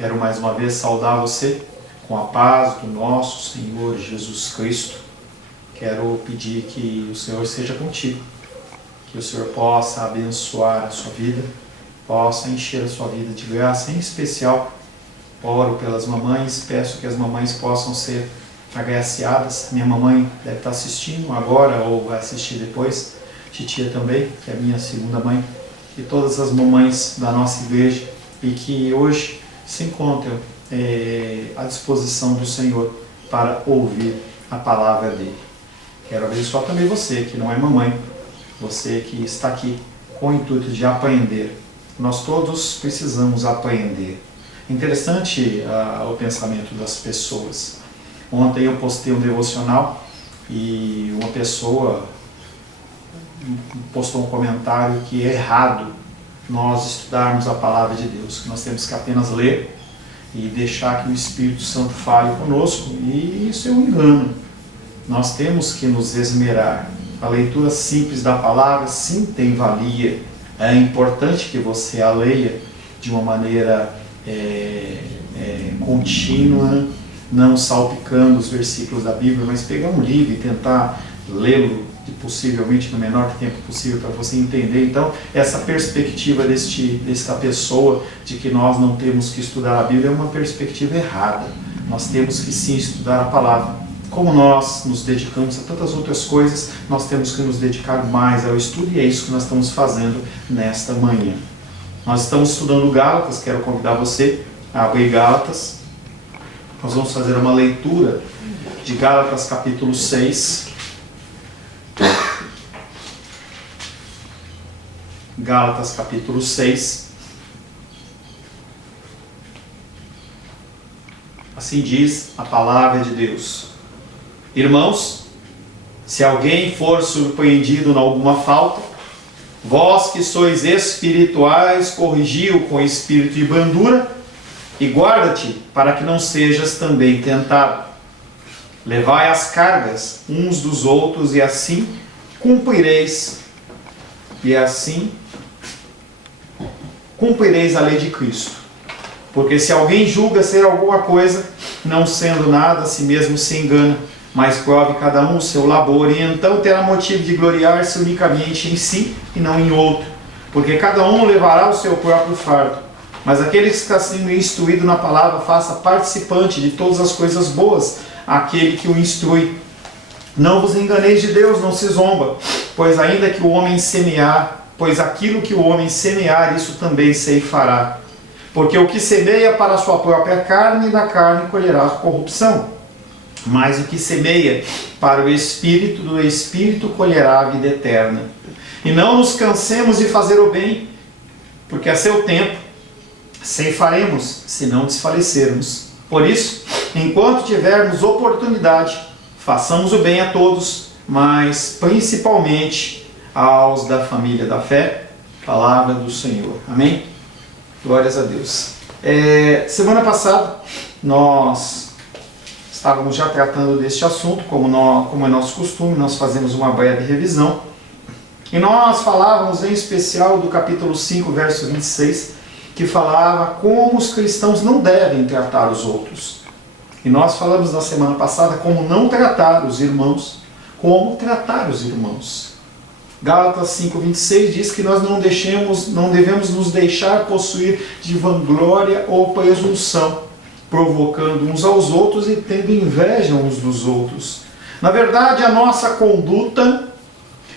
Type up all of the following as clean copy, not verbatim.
Quero mais uma vez saudar você com a paz do nosso Senhor Jesus Cristo. Quero pedir que o Senhor seja contigo, que o Senhor possa abençoar a sua vida, possa encher a sua vida de graça. Em especial, oro pelas mamães, peço que as mamães possam ser agraciadas. Minha mamãe deve estar assistindo agora ou vai assistir depois, titia também, que é a minha segunda mãe, e todas as mamães da nossa igreja, e que hoje se encontram à disposição do Senhor para ouvir a palavra dele. Quero abençoar também você que não é mamãe, você que está aqui com o intuito de aprender. Nós todos precisamos aprender. Interessante o pensamento das pessoas. Ontem eu postei um devocional e uma pessoa postou um comentário que é errado nós estudarmos a palavra de Deus, que nós temos que apenas ler e deixar que o Espírito Santo fale conosco, e isso é um engano. Nós temos que nos esmerar. A leitura simples da palavra sim tem valia. É importante que você a leia de uma maneira contínua, não salpicando os versículos da Bíblia, mas pegar um livro e tentar lê-lo possivelmente no menor tempo possível para você entender. Então, essa perspectiva desta pessoa de que nós não temos que estudar a Bíblia é uma perspectiva errada. Nós temos que sim estudar a palavra. Como nós nos dedicamos a tantas outras coisas, nós temos que nos dedicar mais ao estudo, e é isso que nós estamos fazendo nesta manhã. Nós estamos estudando Gálatas, quero convidar você a abrir Gálatas. Nós vamos fazer uma leitura de Gálatas capítulo 6. Gálatas capítulo 6. Assim diz a palavra de Deus. Irmãos, se alguém for surpreendido em alguma falta, vós que sois espirituais, corrigi-o com espírito de brandura, e guarda-te para que não sejas também tentado. Levai as cargas uns dos outros, e assim cumprireis a lei de Cristo. Porque se alguém julga ser alguma coisa, não sendo nada, a si mesmo se engana, mas prove cada um o seu labor, e então terá motivo de gloriar-se unicamente em si e não em outro, porque cada um levará o seu próprio fardo. Mas aquele que está sendo instruído na palavra, faça participante de todas as coisas boas aquele que o instrui. Não vos enganeis de Deus, não se zomba, pois ainda que o homem semear, pois aquilo que o homem semear, isso também ceifará. Porque o que semeia para a sua própria carne, da carne colherá corrupção. Mas o que semeia para o Espírito, do Espírito colherá a vida eterna. E não nos cansemos de fazer o bem, porque a seu tempo ceifaremos, se não desfalecermos. Por isso, enquanto tivermos oportunidade, façamos o bem a todos, mas principalmente aos da família da fé. Palavra do Senhor. Amém? Glórias a Deus. Semana passada nós estávamos já tratando deste assunto, como é nosso costume, nós fazemos uma breve revisão. E nós falávamos em especial do capítulo 5, verso 26, que falava como os cristãos não devem tratar os outros. E nós falamos na semana passada como não tratar os irmãos, como tratar os irmãos. Gálatas 5:26 diz que nós não devemos nos deixar possuir de vanglória ou presunção, provocando uns aos outros e tendo inveja uns dos outros. Na verdade, a nossa conduta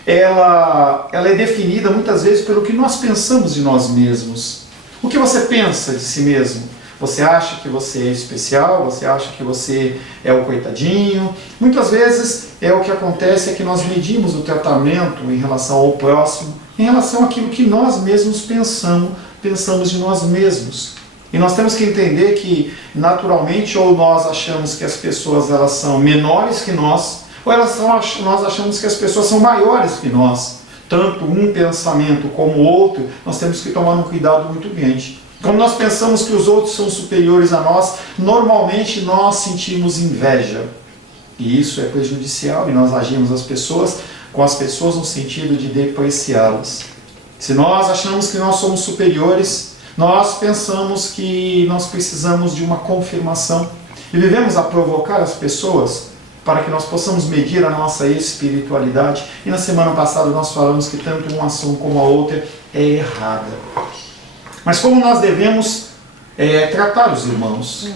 ela é definida muitas vezes pelo que nós pensamos de nós mesmos. O que você pensa de si mesmo? Você acha que você é especial? Você acha que você é o coitadinho? Muitas vezes o que acontece é que nós medimos o tratamento em relação ao próximo, em relação àquilo que nós mesmos pensamos de nós mesmos. E nós temos que entender que, naturalmente, ou nós achamos que as pessoas elas são menores que nós, ou nós achamos que as pessoas são maiores que nós. Tanto um pensamento como o outro, nós temos que tomar um cuidado muito grande. Quando nós pensamos que os outros são superiores a nós, normalmente nós sentimos inveja. E isso é prejudicial, e nós agimos com as pessoas no sentido de depreciá-las. Se nós achamos que nós somos superiores, Nós pensamos que nós precisamos de uma confirmação e vivemos a provocar as pessoas para que nós possamos medir a nossa espiritualidade. E na semana passada nós falamos que tanto uma ação como a outra é errada. Mas como nós devemos tratar os irmãos?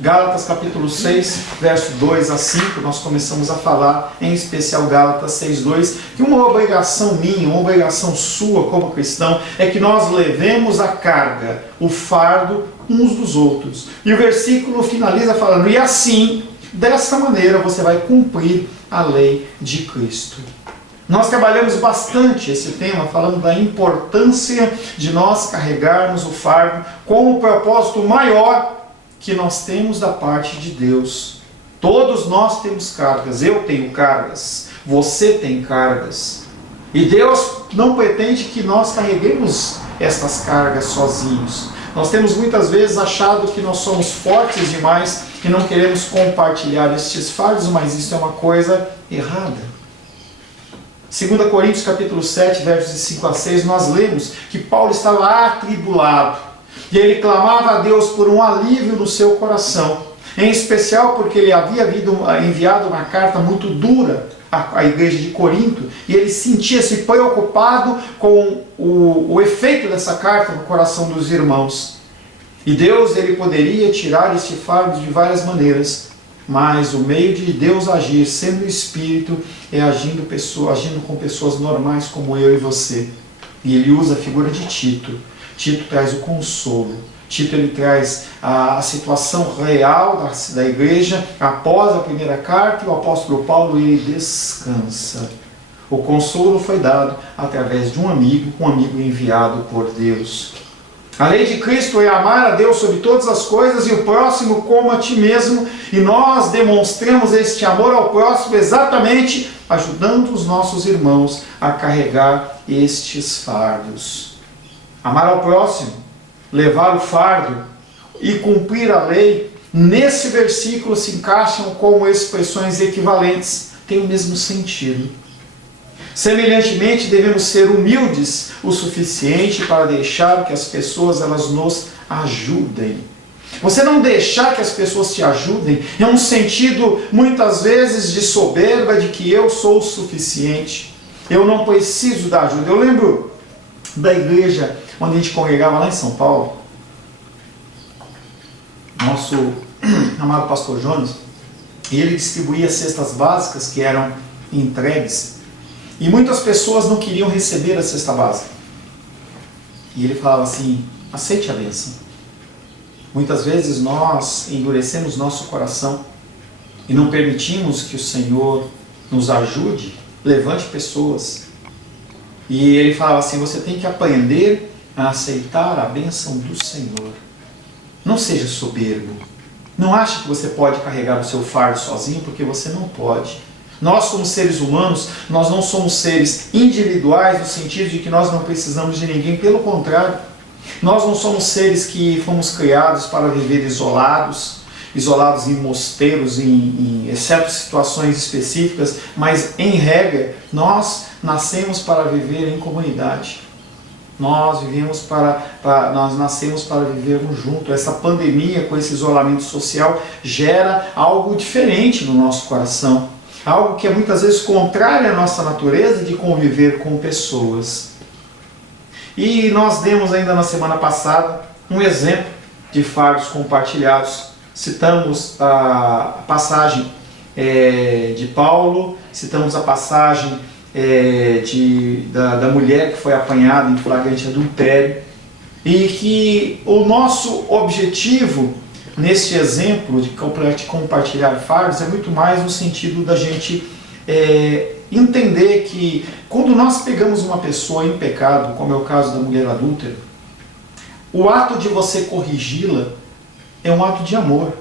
Gálatas capítulo 6, verso 2 a 5, nós começamos a falar, em especial Gálatas 6:2, que uma obrigação minha, uma obrigação sua como cristão, é que nós levemos a carga, o fardo uns dos outros. E o versículo finaliza falando, e assim, dessa maneira você vai cumprir a lei de Cristo. Nós trabalhamos bastante esse tema, falando da importância de nós carregarmos o fardo com o propósito maior que nós temos da parte de Deus. Todos nós temos cargas, eu tenho cargas, você tem cargas. E Deus não pretende que nós carreguemos estas cargas sozinhos. Nós temos muitas vezes achado que nós somos fortes demais e não queremos compartilhar estes fardos, mas isso é uma coisa errada. 2 Coríntios capítulo 7, versos de 5 a 6, nós lemos que Paulo estava atribulado. E ele clamava a Deus por um alívio no seu coração, em especial porque ele havia enviado uma carta muito dura à igreja de Corinto, e ele sentia-se preocupado com o efeito dessa carta no coração dos irmãos. E Deus, ele poderia tirar este fardo de várias maneiras, mas o meio de Deus agir, sendo o Espírito, é agindo com pessoas normais como eu e você. E ele usa a figura de Tito. Tito traz o consolo. Tito ele traz a situação real da igreja após a primeira carta, e o apóstolo Paulo ele descansa. O consolo foi dado através de um amigo enviado por Deus. A lei de Cristo é amar a Deus sobre todas as coisas e o próximo como a ti mesmo, e nós demonstramos este amor ao próximo exatamente ajudando os nossos irmãos a carregar estes fardos. Amar ao próximo, levar o fardo e cumprir a lei, nesse versículo se encaixam como expressões equivalentes, têm o mesmo sentido. Semelhantemente, devemos ser humildes o suficiente para deixar que as pessoas elas nos ajudem. Você não deixar que as pessoas te ajudem é um sentido, muitas vezes, de soberba, de que eu sou o suficiente. Eu não preciso da ajuda. Eu lembro da igreja onde a gente congregava lá em São Paulo. Nosso amado pastor Jonas, e ele distribuía cestas básicas que eram entregues. E muitas pessoas não queriam receber a cesta básica. E ele falava assim, aceite a bênção. Muitas vezes nós endurecemos nosso coração e não permitimos que o Senhor nos ajude, levante pessoas. E ele falava assim, você tem que aprender a aceitar a bênção do Senhor. Não seja soberbo. Não ache que você pode carregar o seu fardo sozinho, porque você não pode. Nós, como seres humanos, nós não somos seres individuais no sentido de que nós não precisamos de ninguém. Pelo contrário, nós não somos seres que fomos criados para viver isolados em mosteiros, exceto situações específicas, mas em regra, nós nascemos para viver em comunidade. Nós nascemos para vivermos juntos. Essa pandemia, com esse isolamento social, gera algo diferente no nosso coração. Algo que é muitas vezes contrário à nossa natureza de conviver com pessoas. E nós demos ainda na semana passada um exemplo de fardos compartilhados. Citamos a passagem de Paulo, citamos a passagem da mulher que foi apanhada em flagrante adultério, e que o nosso objetivo neste exemplo de compartilhar fardos é muito mais no sentido da gente entender que quando nós pegamos uma pessoa em pecado, como é o caso da mulher adúltera, o ato de você corrigi-la é um ato de amor.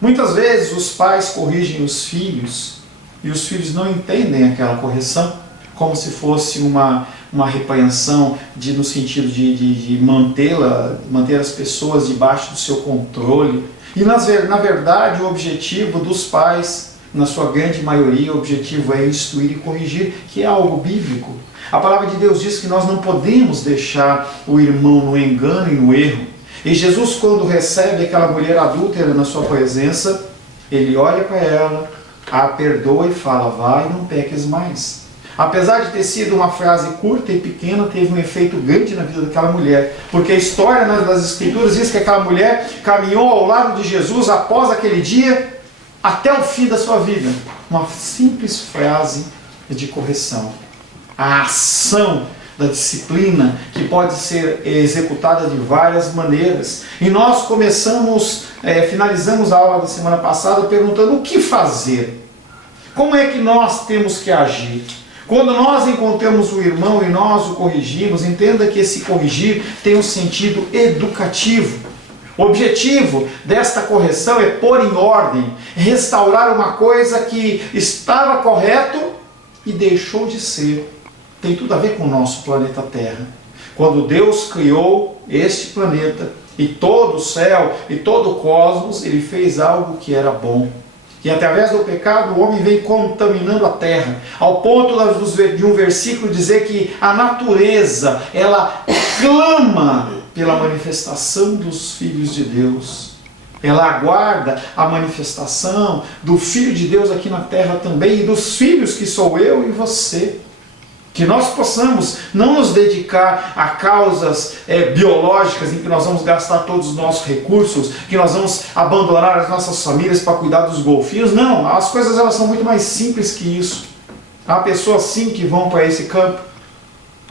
Muitas vezes os pais corrigem os filhos e os filhos não entendem aquela correção como se fosse uma repreensão no sentido de manter as pessoas debaixo do seu controle. E na verdade o objetivo dos pais na sua grande maioria, o objetivo é instruir e corrigir, que é algo bíblico. A palavra de Deus diz que nós não podemos deixar o irmão no engano e no erro. E Jesus, quando recebe aquela mulher adúltera na sua presença, ele olha para ela, a perdoa e fala: vai, não peques mais. Apesar de ter sido uma frase curta e pequena, teve um efeito grande na vida daquela mulher, porque a história das Escrituras diz que aquela mulher caminhou ao lado de Jesus após aquele dia até o fim da sua vida. Uma simples frase de correção. A ação da disciplina, que pode ser executada de várias maneiras. E nós finalizamos a aula da semana passada perguntando o que fazer. Como é que nós temos que agir? Quando nós encontramos o irmão e nós o corrigimos, entenda que esse corrigir tem um sentido educativo. O objetivo desta correção é pôr em ordem, restaurar uma coisa que estava correto e deixou de ser. Tem tudo a ver com o nosso planeta Terra. Quando Deus criou este planeta e todo o céu e todo o cosmos, Ele fez algo que era bom. E através do pecado o homem vem contaminando a terra, ao ponto de um versículo dizer que a natureza, ela clama pela manifestação dos filhos de Deus. Ela aguarda a manifestação do Filho de Deus aqui na terra também, e dos filhos que sou eu e você. Que nós possamos não nos dedicar a causas biológicas em que nós vamos gastar todos os nossos recursos, que nós vamos abandonar as nossas famílias para cuidar dos golfinhos. Não, as coisas elas são muito mais simples que isso. Há pessoas sim que vão para esse campo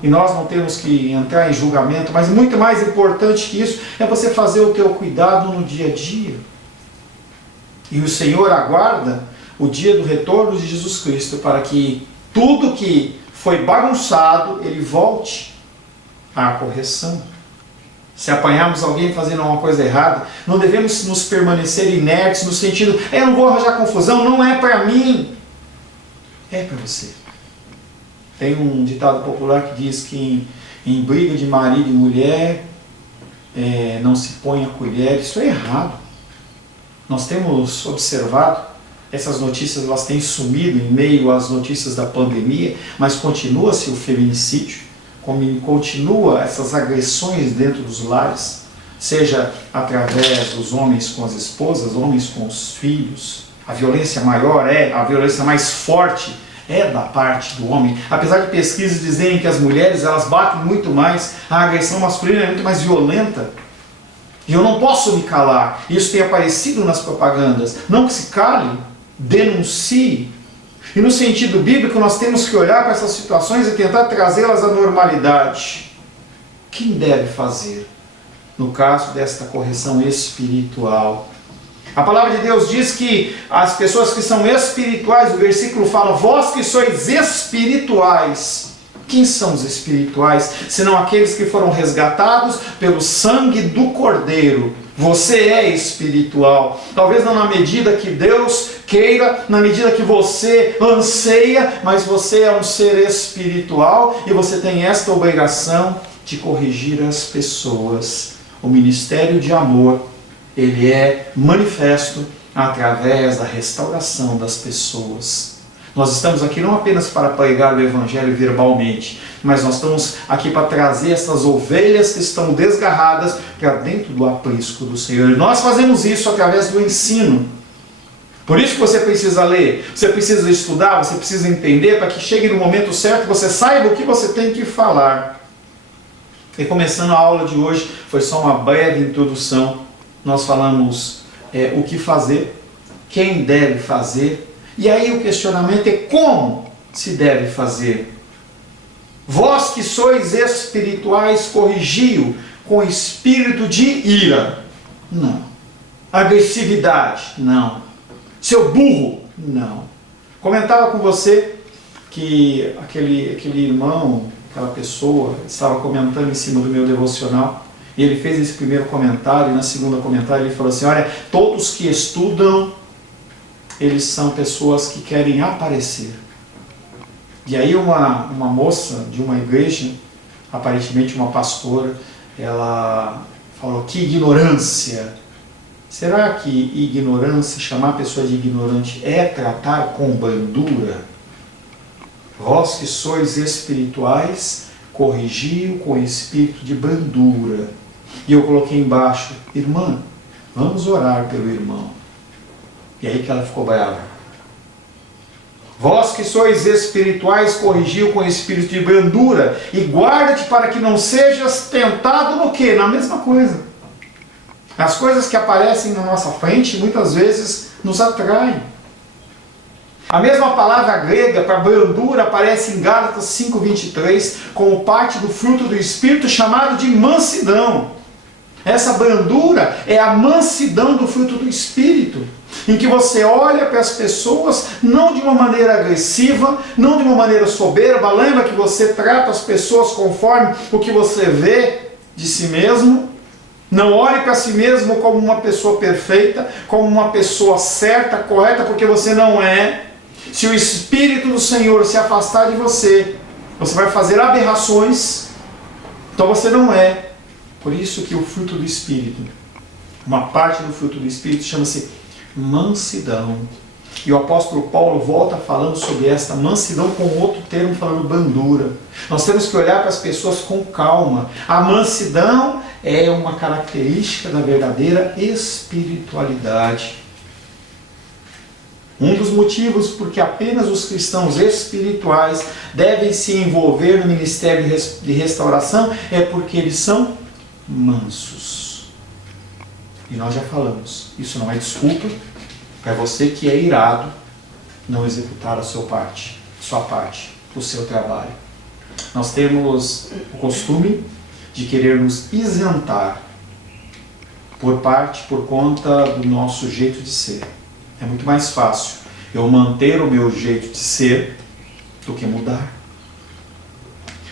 e nós não temos que entrar em julgamento, mas muito mais importante que isso é você fazer o teu cuidado no dia a dia. E o Senhor aguarda o dia do retorno de Jesus Cristo para que tudo que foi bagunçado, ele volte à correção. Se apanharmos alguém fazendo uma coisa errada, não devemos nos permanecer inertes no sentido: eu não vou arranjar confusão, não é para mim. É para você. Tem um ditado popular que diz que em briga de marido e mulher não se põe a colher. Isso é errado. Nós temos observado, essas notícias elas têm sumido em meio às notícias da pandemia, mas continua-se o feminicídio, continua essas agressões dentro dos lares, seja através dos homens com as esposas, homens com os filhos. A violência maior a violência mais forte é da parte do homem. Apesar de pesquisas dizerem que as mulheres elas batem muito mais, a agressão masculina é muito mais violenta. E eu não posso me calar. Isso tem aparecido nas propagandas. Não que se cale, denuncie. E no sentido bíblico nós temos que olhar para essas situações e tentar trazê-las à normalidade. Quem deve fazer no caso desta correção espiritual? A palavra de Deus diz que as pessoas que são espirituais, o versículo fala: vós que sois espirituais. Quem são os espirituais? Senão aqueles que foram resgatados pelo sangue do Cordeiro. Você é espiritual. Talvez não na medida que Deus queira, na medida que você anseia, mas você é um ser espiritual e você tem esta obrigação de corrigir as pessoas. O ministério de amor, ele é manifesto através da restauração das pessoas. Nós estamos aqui não apenas para pregar o Evangelho verbalmente, mas nós estamos aqui para trazer essas ovelhas que estão desgarradas para dentro do aprisco do Senhor. E nós fazemos isso através do ensino. Por isso que você precisa ler, você precisa estudar, você precisa entender, para que chegue no momento certo, você saiba o que você tem que falar. E começando a aula de hoje, foi só uma breve introdução. Nós falamos o que fazer, quem deve fazer, e aí o questionamento é como se deve fazer. Vós que sois espirituais, corrigi-o com espírito de ira. Não. Agressividade. Não. Seu burro. Não. Comentava com você que aquele irmão, aquela pessoa, estava comentando em cima do meu devocional, e ele fez esse primeiro comentário, e na segunda comentário ele falou assim: olha, todos que estudam, eles são pessoas que querem aparecer. E aí uma moça de uma igreja, aparentemente uma pastora, ela falou: que ignorância! Será que ignorância, chamar a pessoa de ignorante, é tratar com brandura? Vós que sois espirituais, corrigiu com espírito de brandura. E eu coloquei embaixo, irmã, vamos orar pelo irmão. E aí que ela ficou brava. Vós que sois espirituais, corrigiu com espírito de brandura, e guarda-te para que não sejas tentado no quê? Na mesma coisa. As coisas que aparecem na nossa frente, muitas vezes, nos atraem. A mesma palavra grega para brandura aparece em Gálatas 5:23 como parte do fruto do Espírito chamado de mansidão. Essa brandura é a mansidão do fruto do Espírito, em que você olha para as pessoas não de uma maneira agressiva, não de uma maneira soberba. Lembra que você trata as pessoas conforme o que você vê de si mesmo? Não olhe para si mesmo como uma pessoa perfeita, como uma pessoa certa, correta, porque você não é. Se o Espírito do Senhor se afastar de você, você vai fazer aberrações, então você não é. Por isso que o fruto do Espírito, uma parte do fruto do Espírito chama-se mansidão. E o apóstolo Paulo volta falando sobre esta mansidão com outro termo, falando brandura. Nós temos que olhar para as pessoas com calma. A mansidão é uma característica da verdadeira espiritualidade. Um dos motivos porque apenas os cristãos espirituais devem se envolver no ministério de restauração é porque eles são mansos. E nós já falamos, isso não é desculpa para você que é irado não executar a sua parte, o seu trabalho. Nós temos o costume de querer nos isentar por conta do nosso jeito de ser. É muito mais fácil eu manter o meu jeito de ser do que mudar.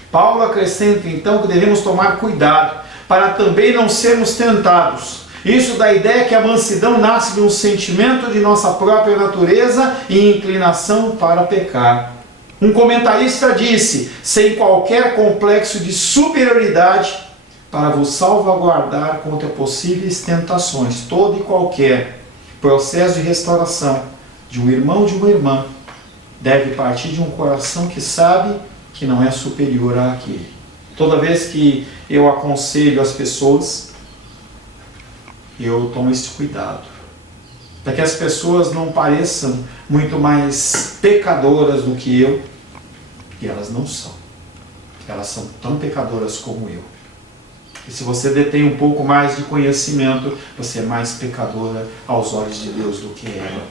Paulo acrescenta então que devemos tomar cuidado para também não sermos tentados. Isso dá a ideia que a mansidão nasce de um sentimento de nossa própria natureza e inclinação para pecar. Um comentarista disse, sem qualquer complexo de superioridade, para vos salvaguardar contra possíveis tentações, todo e qualquer processo de restauração de um irmão ou de uma irmã deve partir de um coração que sabe que não é superior àquele. Toda vez que eu aconselho as pessoas, eu tomo esse cuidado, para que as pessoas não pareçam muito mais pecadoras do que eu, e elas não são. Elas são tão pecadoras como eu. E se você detém um pouco mais de conhecimento, você é mais pecadora aos olhos de Deus do que ela.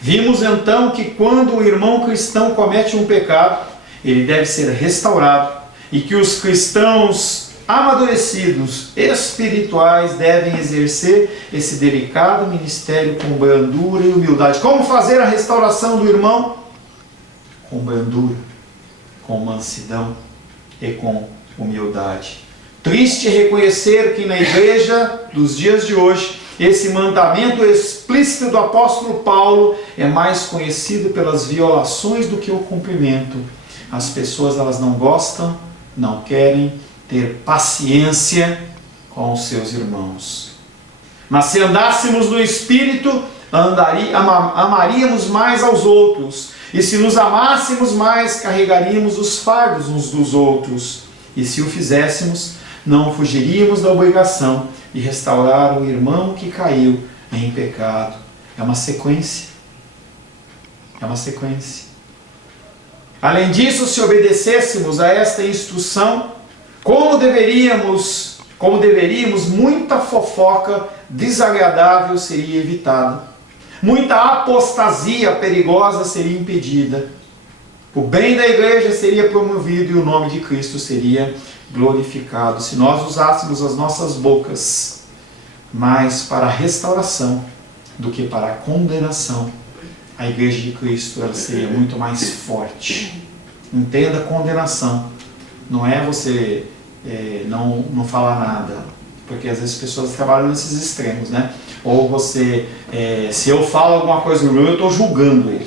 Vimos então que quando o irmão cristão comete um pecado, ele deve ser restaurado, e que os cristãos amadurecidos, espirituais, devem exercer esse delicado ministério com brandura e humildade. Como fazer a restauração do irmão? Com brandura, com mansidão e com humildade. Triste reconhecer que na igreja dos dias de hoje, esse mandamento explícito do apóstolo Paulo é mais conhecido pelas violações do que o cumprimento. As pessoas, elas não gostam, não querem ter paciência com os seus irmãos. Mas se andássemos no Espírito, amaríamos mais aos outros. E se nos amássemos mais, carregaríamos os fardos uns dos outros. E se o fizéssemos, não fugiríamos da obrigação de restaurar o irmão que caiu em pecado. É uma sequência. É uma sequência. Além disso, se obedecêssemos a esta instrução, como deveríamos, muita fofoca desagradável seria evitada. Muita apostasia perigosa seria impedida. O bem da igreja seria promovido e o nome de Cristo seria glorificado. Se nós usássemos as nossas bocas mais para a restauração do que para a condenação, a igreja de Cristo ela seria muito mais forte. Entenda condenação. Não é você não falar nada, porque às vezes as pessoas trabalham nesses extremos, né? Ou você, se eu falo alguma coisa no meu, eu estou julgando ele.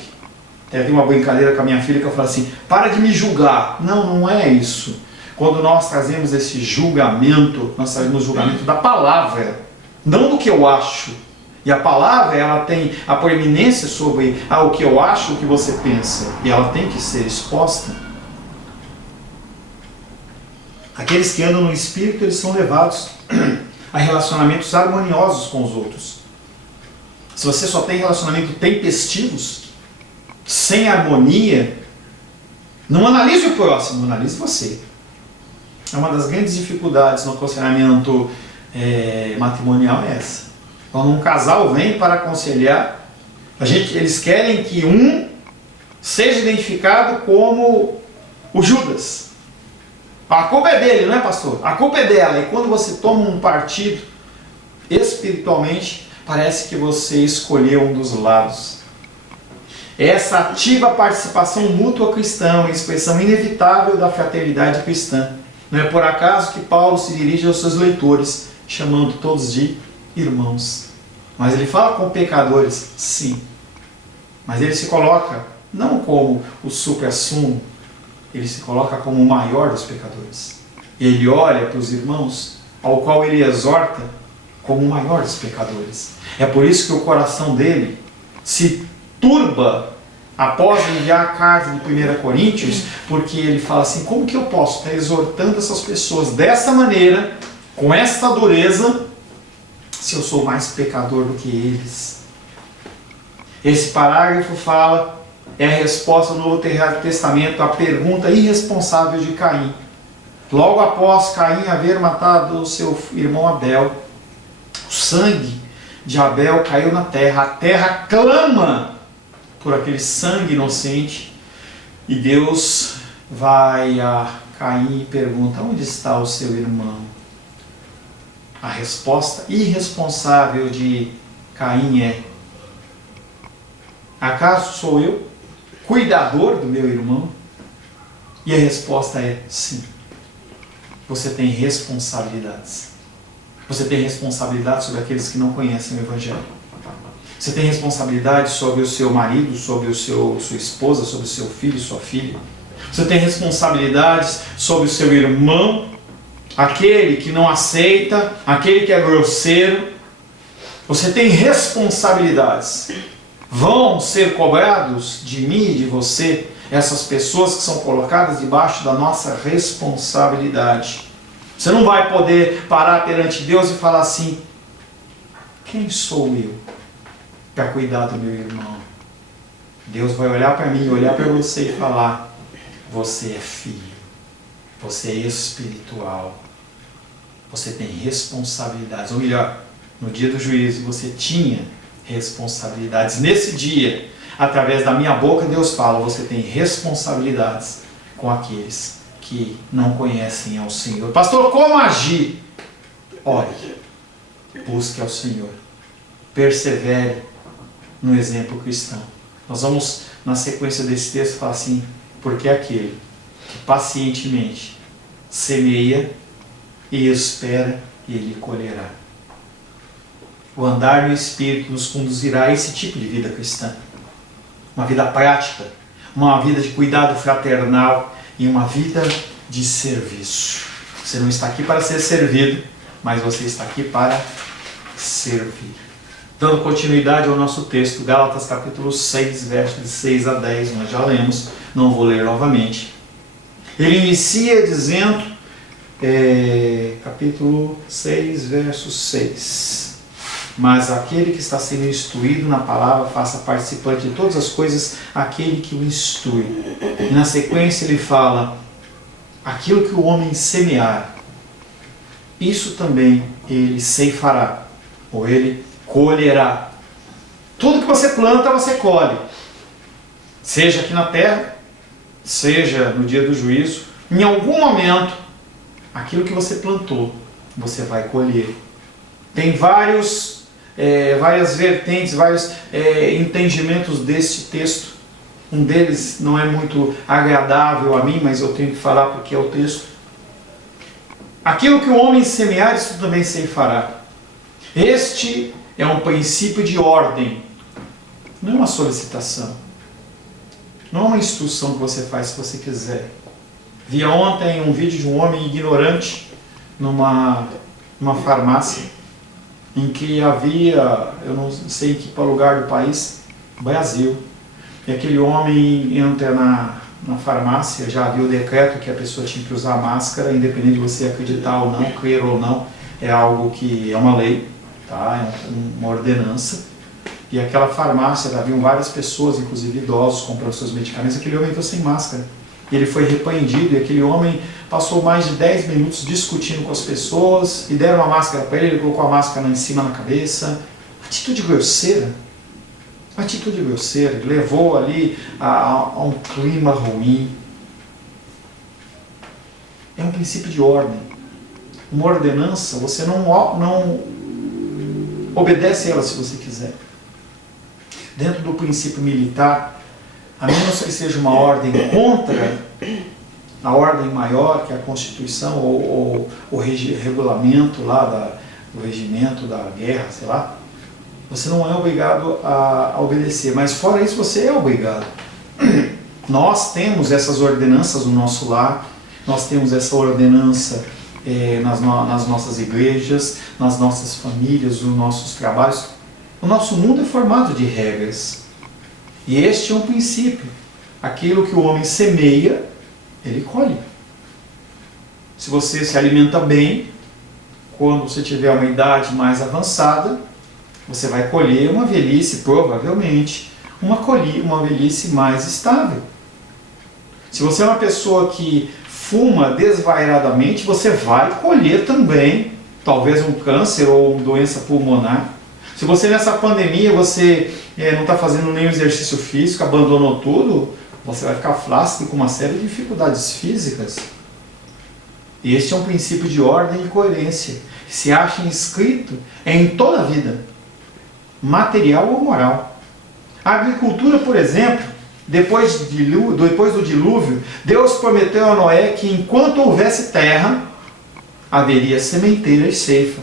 Teve uma brincadeira com a minha filha que eu falei assim, para de me julgar. Não, não é isso. Quando nós trazemos esse julgamento, nós trazemos o julgamento da palavra. não do que eu acho. E a palavra, ela tem a proeminência sobre o que eu acho, o que você pensa. E ela tem que ser exposta. Aqueles que andam no Espírito, eles são levados a relacionamentos harmoniosos com os outros. Se você só tem relacionamentos tempestivos, sem harmonia, não analise o próximo, analise você. É uma das grandes dificuldades no aconselhamento matrimonial é essa. Quando um casal vem para aconselhar, eles querem que um seja identificado como o Judas. A culpa é dele, não é, pastor? A culpa é dela. E quando você toma um partido, espiritualmente, parece que você escolheu um dos lados. Essa ativa participação mútua cristã, uma expressão inevitável da fraternidade cristã. Não é por acaso que Paulo se dirige aos seus leitores, chamando todos de irmãos. Mas ele fala com pecadores, sim. Mas ele se coloca não como o supra-sumo, ele se coloca como o maior dos pecadores. Ele olha para os irmãos, ao qual ele exorta como o maior dos pecadores. É por isso que o coração dele se turba após enviar a carta de 1 Coríntios, porque ele fala assim, como que eu posso estar exortando essas pessoas dessa maneira, com esta dureza, se eu sou mais pecador do que eles? Esse parágrafo é a resposta do Novo Testamento à pergunta irresponsável de Caim. Logo após Caim haver matado o seu irmão Abel, o sangue de Abel caiu na terra, a terra clama por aquele sangue inocente, e Deus vai a Caim e pergunta, onde está o seu irmão? A resposta irresponsável de Caim é, acaso sou eu cuidador do meu irmão? E a resposta é sim. Você tem responsabilidades. Você tem responsabilidade sobre aqueles que não conhecem o Evangelho. Você tem responsabilidade sobre o seu marido, sobre sua esposa, sobre o seu filho, sua filha. Você tem responsabilidades sobre o seu irmão, aquele que não aceita, aquele que é grosseiro. Você tem responsabilidades. Vão ser cobrados de mim e de você, essas pessoas que são colocadas debaixo da nossa responsabilidade. Você não vai poder parar perante Deus e falar assim, quem sou eu para cuidar do meu irmão? Deus vai olhar para mim, olhar para você e falar, você é filho, você é espiritual, você tem responsabilidades. Ou melhor, no dia do juízo você tinha responsabilidades. Nesse dia, através da minha boca, Deus fala, você tem responsabilidades com aqueles que não conhecem ao Senhor. Pastor, como agir? Ore, busque ao Senhor, persevere no exemplo cristão. Nós vamos, na sequência desse texto, falar assim, porque aquele que pacientemente semeia e espera, ele colherá. O andar no Espírito nos conduzirá a esse tipo de vida cristã. Uma vida prática, uma vida de cuidado fraternal e uma vida de serviço. Você não está aqui para ser servido, mas você está aqui para servir. Dando continuidade ao nosso texto, Gálatas capítulo 6, versos de 6 a 10, nós já lemos, não vou ler novamente. Ele inicia dizendo, capítulo 6, verso 6. Mas aquele que está sendo instruído na palavra, faça participante de todas as coisas aquele que o instrui. E na sequência ele fala, aquilo que o homem semear, isso também ele ceifará, ou ele colherá. Tudo que você planta, você colhe. Seja aqui na terra, seja no dia do juízo, em algum momento, aquilo que você plantou, você vai colher. Tem várias vertentes, vários entendimentos deste texto. Um deles não é muito agradável a mim, mas eu tenho que falar porque é o texto. Aquilo que o homem semear, isso também ceifará. Este é um princípio de ordem, não é uma solicitação. Não é uma instrução que você faz se você quiser. Vi ontem um vídeo de um homem ignorante numa farmácia. em que havia, eu não sei em que lugar do país, Brasil, e aquele homem entra na farmácia, já havia o decreto que a pessoa tinha que usar máscara, independente de você acreditar ou não, crer ou não, é algo que é uma lei, tá? É uma ordenança. E aquela farmácia, haviam várias pessoas, inclusive idosos, comprando seus medicamentos, aquele homem entrou sem máscara. Ele foi repreendido e aquele homem passou mais de 10 minutos discutindo com as pessoas e deram uma máscara para ele, ele colocou a máscara em cima na cabeça. Atitude grosseira. Atitude grosseira, levou ali a um clima ruim. É um princípio de ordem. Uma ordenança, você não obedece ela se você quiser. Dentro do princípio militar, a menos que seja uma ordem contra a ordem maior, que é a Constituição ou o regulamento lá do regimento da guerra, sei lá, você não é obrigado a obedecer, mas fora isso você é obrigado. Nós temos essas ordenanças no nosso lar, nós temos essa ordenança nas nossas igrejas, nas nossas famílias, nos nossos trabalhos. O nosso mundo é formado de regras. E este é um princípio. Aquilo que o homem semeia, ele colhe. Se você se alimenta bem, quando você tiver uma idade mais avançada, você vai colher uma velhice, provavelmente, uma velhice mais estável. Se você é uma pessoa que fuma desvairadamente, você vai colher também, talvez um câncer ou uma doença pulmonar. Se você nessa pandemia, você não está fazendo nenhum exercício físico, abandonou tudo, você vai ficar flácido com uma série de dificuldades físicas. E este é um princípio de ordem e coerência, que se acha inscrito em toda a vida, material ou moral. A agricultura, por exemplo, depois do dilúvio, Deus prometeu a Noé que enquanto houvesse terra, haveria sementeira e ceifa.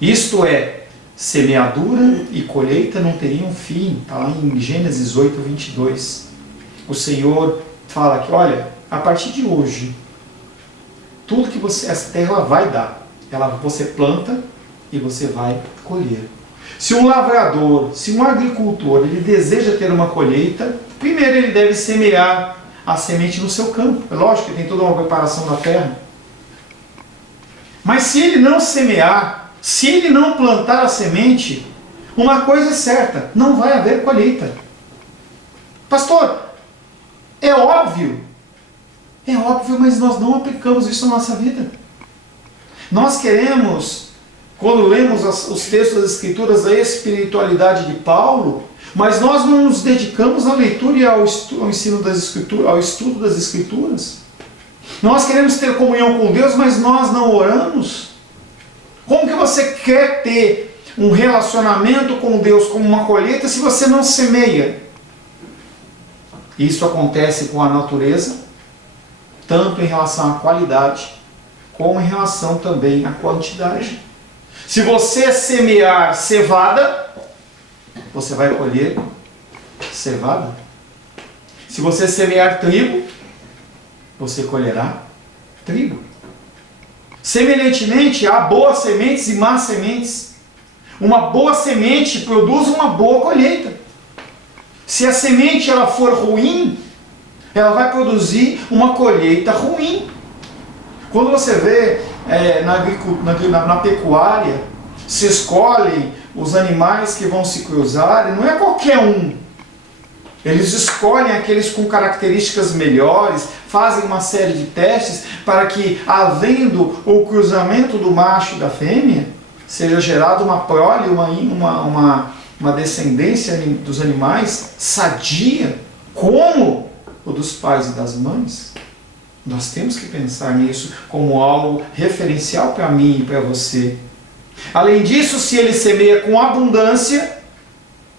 Isto é, semeadura e colheita não teriam fim. Está lá em Gênesis 8, 22. O Senhor fala que, olha, a partir de hoje, tudo que essa terra ela vai dar. Você planta e você vai colher. Se um lavrador, se um agricultor, ele deseja ter uma colheita, primeiro ele deve semear a semente no seu campo. É lógico que tem toda uma preparação da terra. Mas se ele não semear, se ele não plantar a semente, uma coisa é certa, não vai haver colheita. Pastor, é óbvio, mas nós não aplicamos isso na nossa vida. Nós queremos, quando lemos os textos das Escrituras, a espiritualidade de Paulo, mas nós não nos dedicamos à leitura e ao ensino das Escrituras, ao estudo das Escrituras. Nós queremos ter comunhão com Deus, mas nós não oramos. Como que você quer ter um relacionamento com Deus como uma colheita se você não semeia? Isso acontece com a natureza, tanto em relação à qualidade, como em relação também à quantidade. Se você semear cevada, você vai colher cevada. Se você semear trigo, você colherá trigo. Semelhantemente, há boas sementes e más sementes. Uma boa semente produz uma boa colheita. Se a semente ela for ruim, ela vai produzir uma colheita ruim. Quando você vê na pecuária, se escolhem os animais que vão se cruzar, não é qualquer um. Eles escolhem aqueles com características melhores, fazem uma série de testes para que, havendo o cruzamento do macho e da fêmea, seja gerada uma prole, uma descendência dos animais sadia, como o dos pais e das mães. Nós temos que pensar nisso como algo referencial para mim e para você. Além disso, se ele semeia com abundância,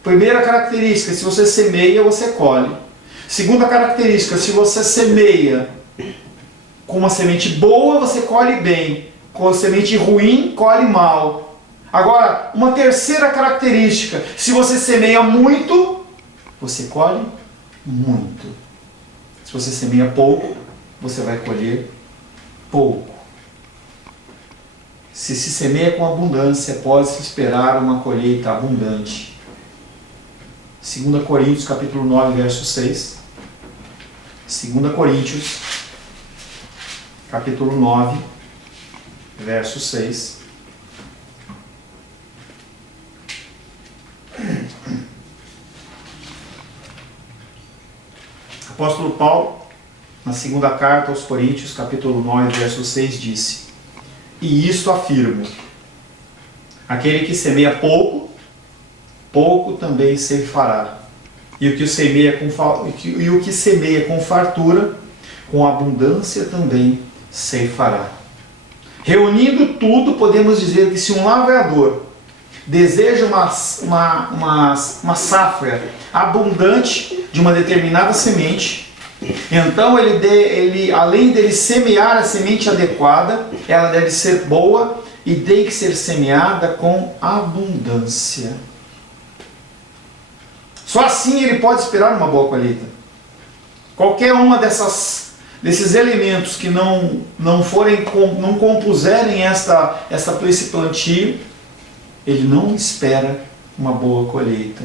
primeira característica, se você semeia, você colhe. Segunda característica, se você semeia com uma semente boa, você colhe bem. Com a semente ruim, colhe mal. Agora, uma terceira característica, se você semeia muito, você colhe muito. Se você semeia pouco, você vai colher pouco. Se semeia com abundância, pode-se esperar uma colheita abundante. 2 Coríntios capítulo 9, verso 6. 2 Coríntios capítulo 9, verso 6. Apóstolo Paulo, na segunda carta aos Coríntios, capítulo 9, verso 6, disse: E isto afirmo, aquele que semeia pouco, pouco também ceifará. E o que semeia com fartura, com abundância também ceifará. Reunindo tudo, podemos dizer que se um lavrador deseja uma safra abundante de uma determinada semente, então ele, além dele semear a semente adequada, ela deve ser boa e tem que ser semeada com abundância. Só assim ele pode esperar uma boa colheita. Qualquer uma desses elementos que não compuserem esse plantio, ele não espera uma boa colheita.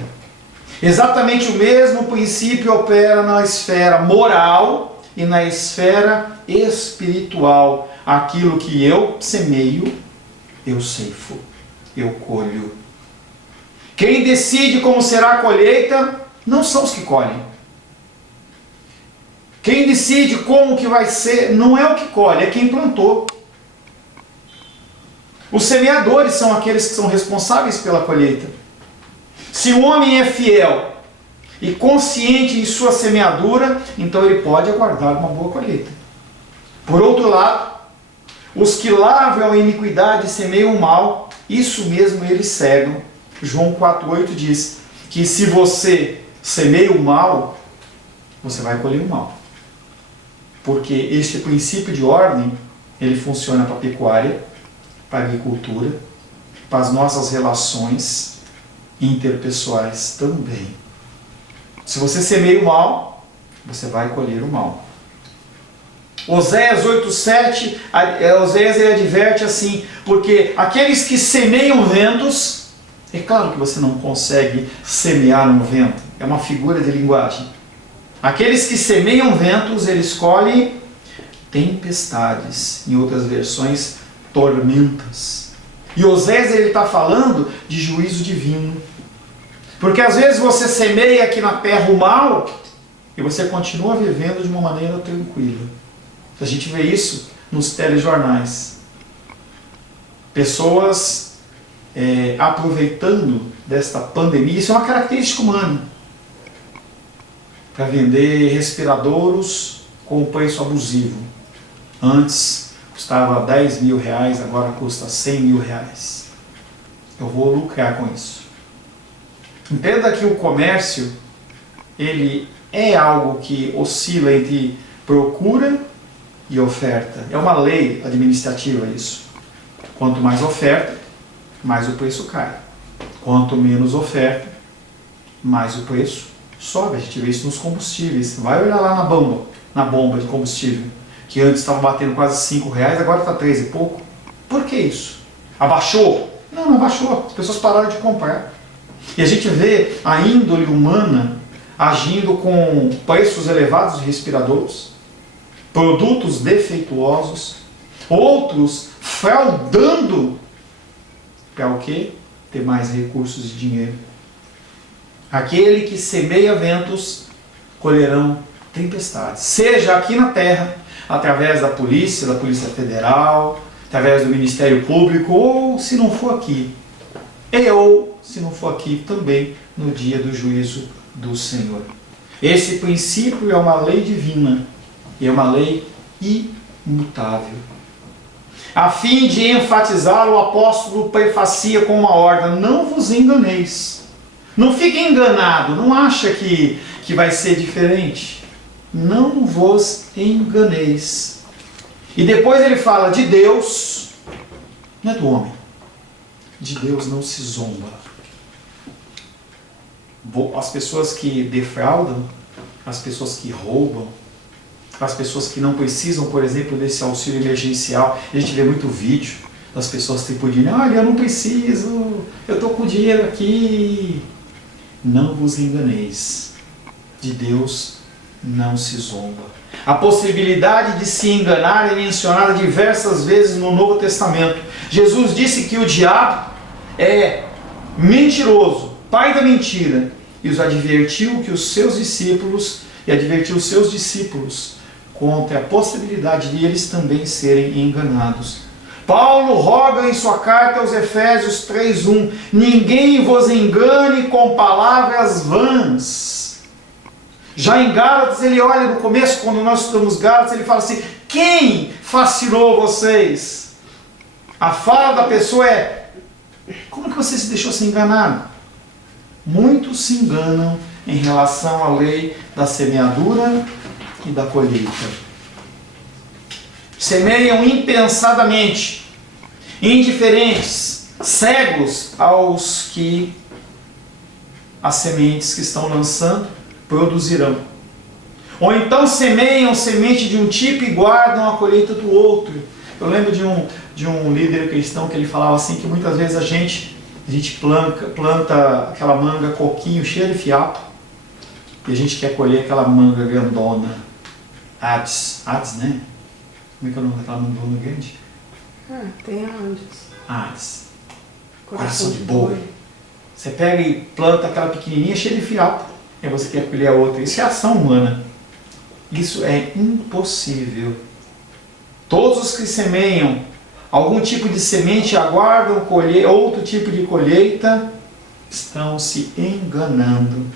Exatamente o mesmo princípio opera na esfera moral e na esfera espiritual. Aquilo que eu semeio, eu ceifo, eu colho. Quem decide como será a colheita não são os que colhem. Quem decide como que vai ser não é o que colhe, é quem plantou. Os semeadores são aqueles que são responsáveis pela colheita. Se o homem é fiel e consciente em sua semeadura, então ele pode aguardar uma boa colheita. Por outro lado, os que lavram a iniquidade e semeiam o mal, isso mesmo eles cegam. João 4,8 diz que se você semeia o mal, você vai colher o mal. Porque este princípio de ordem, ele funciona para a pecuária, para a agricultura, para as nossas relações interpessoais também. Se você semeia o mal, você vai colher o mal. Oséias 8,7, Oséias ele adverte assim, porque aqueles que semeiam ventos, é claro que você não consegue semear um vento, é uma figura de linguagem. Aqueles que semeiam ventos, eles colhem tempestades, em outras versões, tormentas. E Oséias ele está falando de juízo divino. Porque às vezes você semeia aqui na terra o mal e você continua vivendo de uma maneira tranquila. A gente vê isso nos telejornais. Pessoas aproveitando desta pandemia, isso é uma característica humana, para vender respiradouros com preço abusivo. Antes custava 10 mil reais, agora custa 100 mil reais. Eu vou lucrar com isso. Entenda que o comércio, ele é algo que oscila entre procura e oferta. É uma lei administrativa isso. Quanto mais oferta, mais o preço cai. Quanto menos oferta, mais o preço sobe. A gente vê isso nos combustíveis. Vai olhar lá na bomba de combustível, que antes estava batendo quase 5 reais, agora está 3 e pouco. Por que isso? Abaixou? Não, não abaixou. As pessoas pararam de comprar. E a gente vê a índole humana agindo com preços elevados de respiradores, produtos defeituosos, outros fraudando para o quê? Ter mais recursos e dinheiro. Aquele que semeia ventos colherão tempestades, seja aqui na terra, através da Polícia Federal, através do Ministério Público, ou se não for aqui, se não for aqui também no dia do juízo do Senhor. Esse princípio é uma lei divina e é uma lei imutável. A fim de enfatizar, o apóstolo prefacia com uma ordem: não vos enganeis. Não fique enganado, não acha que vai ser diferente. Não vos enganeis. E depois ele fala de Deus, não é do homem. De Deus não se zomba. As pessoas que defraudam, as pessoas que roubam, as pessoas que não precisam, por exemplo, desse auxílio emergencial. A gente vê muito vídeo das pessoas tripudiarem. Olha, eu não preciso, eu estou com dinheiro aqui. Não vos enganeis. De Deus não se zomba. A possibilidade de se enganar é mencionada diversas vezes no Novo Testamento. Jesus disse que o diabo é mentiroso, pai da mentira, e os advertiu que os seus discípulos, contra a possibilidade de eles também serem enganados. Paulo roga em sua carta aos Efésios 3:1: ninguém vos engane com palavras vãs. Já em Gálatas, ele olha no começo, quando nós estudamos Gálatas, ele fala assim: quem fascinou vocês? A fala da pessoa é: como que você se deixou se enganar? Muitos se enganam em relação à lei da semeadura e da colheita. Semeiam impensadamente, indiferentes, cegos aos que as sementes que estão lançando produzirão. Ou então semeiam semente de um tipo e guardam a colheita do outro. Eu lembro de um líder cristão que ele falava assim, que muitas vezes a gente planta aquela manga coquinho cheia de fiapo, e a gente quer colher aquela manga grandona, Hades, né? Como é que é o nome daquela manga grande? Tem Hades. Coração de boi. Você pega e planta aquela pequenininha cheia de fiapo, e você quer colher a outra. Isso é ação humana. Isso é impossível. Todos os que semeiam algum tipo de semente e aguardam colher outro tipo de colheita estão se enganando.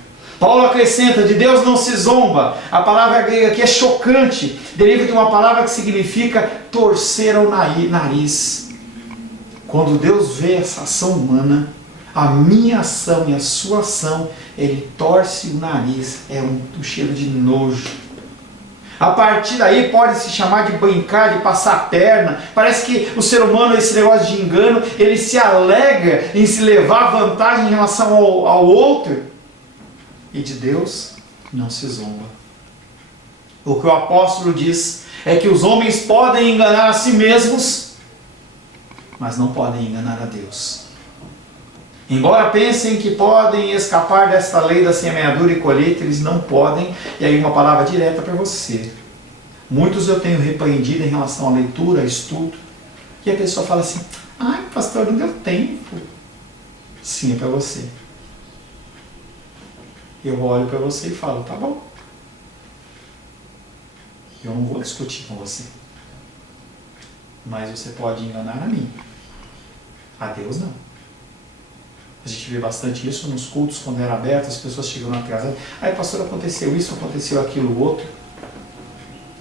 Paulo acrescenta: de Deus não se zomba. A palavra grega aqui é chocante, deriva de uma palavra que significa torcer ao nariz. Quando Deus vê essa ação humana, a minha ação e a sua ação, ele torce o nariz, é um cheiro de nojo. A partir daí pode se chamar de brincar, de passar a perna. Parece que o ser humano, esse negócio de engano, ele se alega em se levar vantagem em relação ao outro. E de Deus não se zomba. O que o apóstolo diz é que os homens podem enganar a si mesmos, mas não podem enganar a Deus. Embora pensem que podem escapar desta lei da semeadura e colheita, eles não podem. E aí uma palavra direta para você. Muitos eu tenho repreendido em relação à leitura, estudo, e a pessoa fala assim: ai, pastor, não deu tempo. Sim, é para você. Eu olho para você e falo: tá bom. Eu não vou discutir com você. Mas você pode enganar a mim. A Deus não. A gente vê bastante isso nos cultos, quando era aberto, as pessoas chegam na casa: ai, pastor, aconteceu isso, aconteceu aquilo, outro.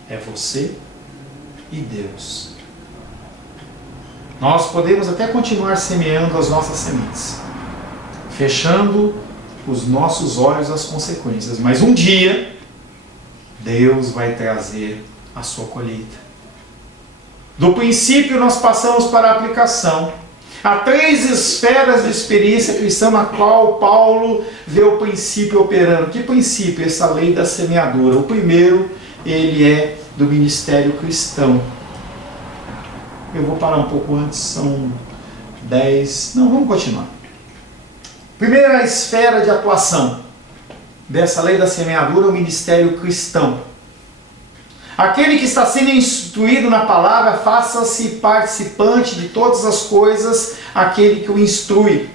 É você e Deus. Nós podemos até continuar semeando as nossas sementes, fechando os nossos olhos às consequências, mas um dia Deus vai trazer a sua colheita. Do princípio nós passamos para a aplicação. Há 3 esferas de experiência cristã na qual Paulo vê o princípio operando. Que princípio? Essa lei da semeadura. O primeiro, ele é do ministério cristão. Eu vou parar um pouco antes, são 10... Não, vamos continuar. Primeira esfera de atuação dessa lei da semeadura é o ministério cristão. Aquele que está sendo instruído na palavra, faça-se participante de todas as coisas, aquele que o instrui.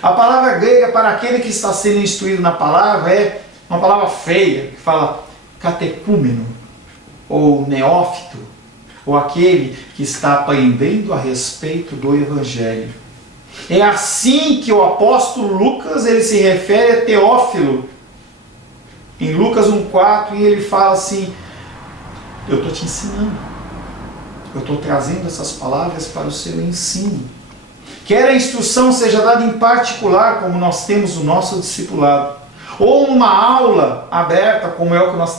A palavra grega para aquele que está sendo instruído na palavra é uma palavra feia, que fala catecúmeno, ou neófito, ou aquele que está aprendendo a respeito do Evangelho. É assim que o apóstolo Lucas ele se refere a Teófilo. Em Lucas 1,4, e ele fala assim: eu estou te ensinando. Eu estou trazendo essas palavras para o seu ensino. Quer a instrução seja dada em particular, como nós temos o nosso discipulado, ou numa aula aberta, como é o que nós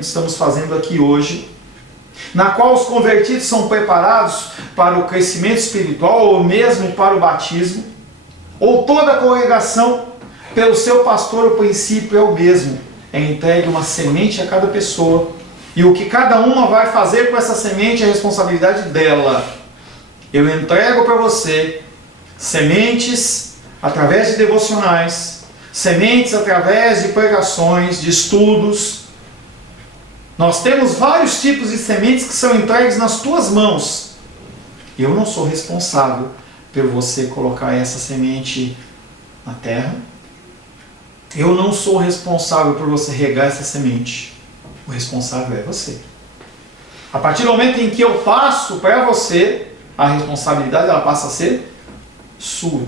estamos fazendo aqui hoje, na qual os convertidos são preparados para o crescimento espiritual, ou mesmo para o batismo, ou toda a congregação, pelo seu pastor, o princípio é o mesmo. É entregue uma semente a cada pessoa, e o que cada uma vai fazer com essa semente é a responsabilidade dela. Eu entrego para você sementes através de devocionais, sementes através de pregações, de estudos. Nós temos vários tipos de sementes que são entregues nas tuas mãos. Eu não sou responsável por você colocar essa semente na terra. Eu não sou responsável por você regar essa semente. O responsável é você. A partir do momento em que eu passo para você, a responsabilidade ela passa a ser sua.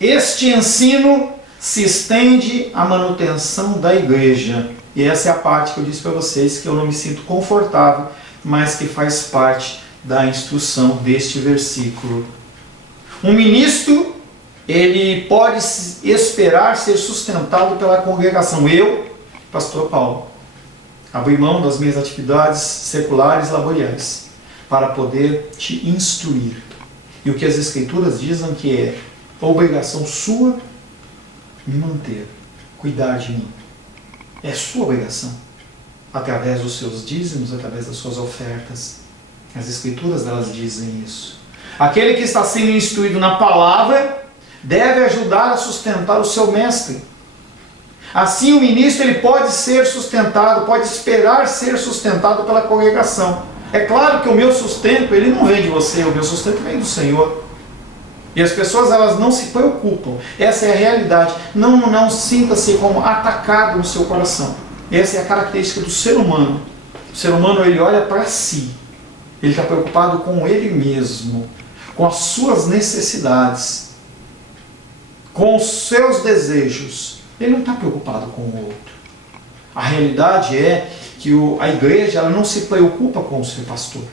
Este ensino se estende à manutenção da igreja. E essa é a parte que eu disse para vocês que eu não me sinto confortável, mas que faz parte da instrução deste versículo. Um ministro, ele pode esperar ser sustentado pela congregação. Eu, pastor Paulo, abri mão das minhas atividades seculares e laboriais para poder te instruir. E o que as Escrituras dizem que é obrigação sua me manter, cuidar de mim. É sua obrigação, através dos seus dízimos, através das suas ofertas. As Escrituras, elas dizem isso. Aquele que está sendo instruído na palavra deve ajudar a sustentar o seu mestre. Assim o ministro ele pode ser sustentado, pode esperar ser sustentado pela congregação. É claro que o meu sustento, ele não vem de você, o meu sustento vem do Senhor. E as pessoas, elas não se preocupam. Essa é a realidade. Não sinta-se como atacado no seu coração. Essa é a característica do ser humano. O ser humano, ele olha para si. Ele está preocupado com ele mesmo, com as suas necessidades, com os seus desejos. Ele não está preocupado com o outro. A realidade é que a igreja ela não se preocupa com o seu pastor.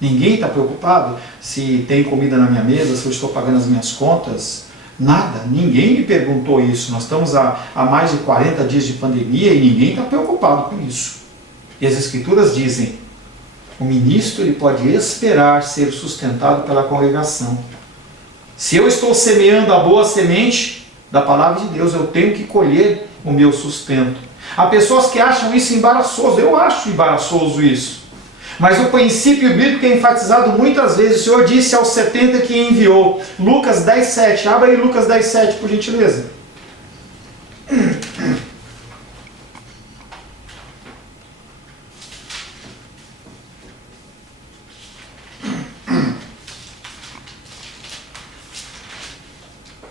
Ninguém está preocupado se tem comida na minha mesa, se eu estou pagando as minhas contas. Nada, ninguém me perguntou isso. Nós estamos há mais de 40 dias de pandemia e ninguém está preocupado com isso. E as Escrituras dizem, o ministro ele pode esperar ser sustentado pela congregação. Se eu estou semeando a boa semente da palavra de Deus, eu tenho que colher o meu sustento. Há pessoas que acham isso embaraçoso, eu acho embaraçoso isso. Mas o princípio bíblico é enfatizado muitas vezes. O Senhor disse aos 70 que enviou. Lucas 10:7. Abra aí Lucas 10:7, por gentileza.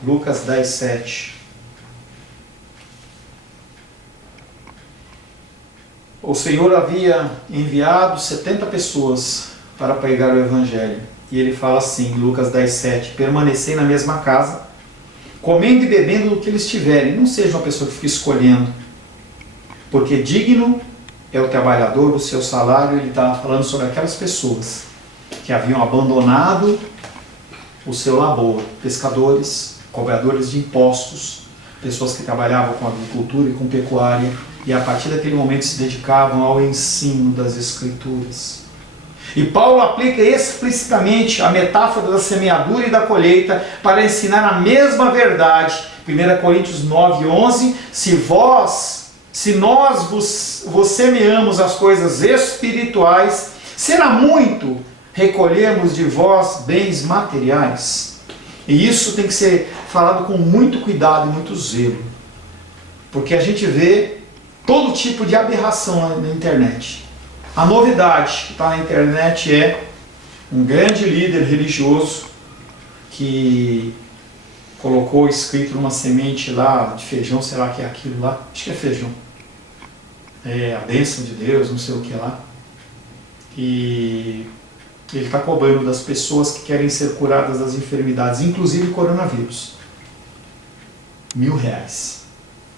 Lucas 10:7. O Senhor havia enviado 70 pessoas para pregar o Evangelho. E ele fala assim, Lucas 10:7, permanecei na mesma casa, comendo e bebendo do que eles tiverem. Não seja uma pessoa que fique escolhendo, porque digno é o trabalhador, o seu salário. Ele está falando sobre aquelas pessoas que haviam abandonado o seu labor, pescadores, cobradores de impostos, pessoas que trabalhavam com agricultura e com pecuária, e a partir daquele momento se dedicavam ao ensino das Escrituras. E Paulo aplica explicitamente a metáfora da semeadura e da colheita para ensinar a mesma verdade. 1 Coríntios 9:11, se nós vos semeamos as coisas espirituais, será muito recolhermos de vós bens materiais. E isso tem que ser falado com muito cuidado e muito zelo, porque a gente vê todo tipo de aberração na internet. A novidade que está na internet é um grande líder religioso que colocou escrito numa semente lá de feijão, sei lá o que é aquilo lá, acho que é feijão, é a bênção de Deus, não sei o que lá, e ele está cobrando das pessoas que querem ser curadas das enfermidades, inclusive coronavírus, R$1.000.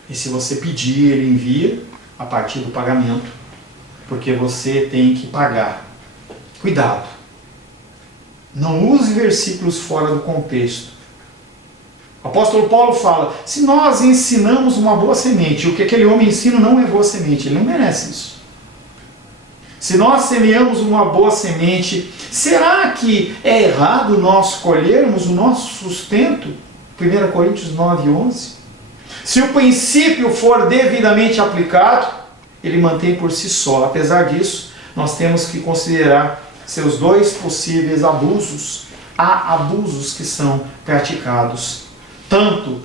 E se você pedir, ele envia a partir do pagamento, porque você tem que pagar. Cuidado! Não use versículos fora do contexto. O apóstolo Paulo fala, se nós ensinamos uma boa semente, o que aquele homem ensina não é boa semente, ele não merece isso. Se nós semeamos uma boa semente, será que é errado nós colhermos o nosso sustento? 1 Coríntios 9:11. Se o princípio for devidamente aplicado, ele mantém por si só. Apesar disso, nós temos que considerar seus dois possíveis abusos, há abusos que são praticados tanto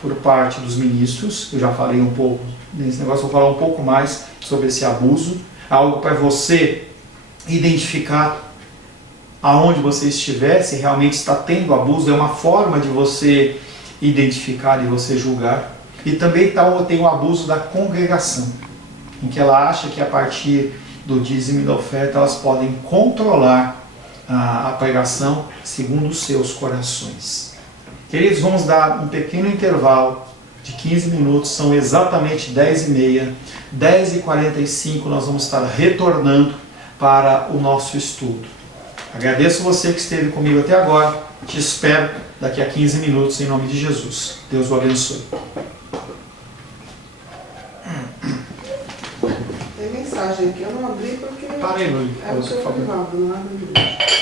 por parte dos ministros, eu já falei um pouco nesse negócio, vou falar um pouco mais sobre esse abuso, algo para você identificar aonde você estiver, se realmente está tendo abuso, é uma forma de você identificar e você julgar. E também tem o abuso da congregação, em que ela acha que a partir do dízimo e da oferta elas podem controlar a pregação segundo os seus corações. Queridos, vamos dar um pequeno intervalo de 15 minutos, são exatamente 10h30, 10h45 nós vamos estar retornando para o nosso estudo. Agradeço você que esteve comigo até agora, te espero daqui a 15 minutos em nome de Jesus. Deus o abençoe. Tem mensagem aqui, eu não abri porque Parei, Luiz. é o seu privado, não abre o livro.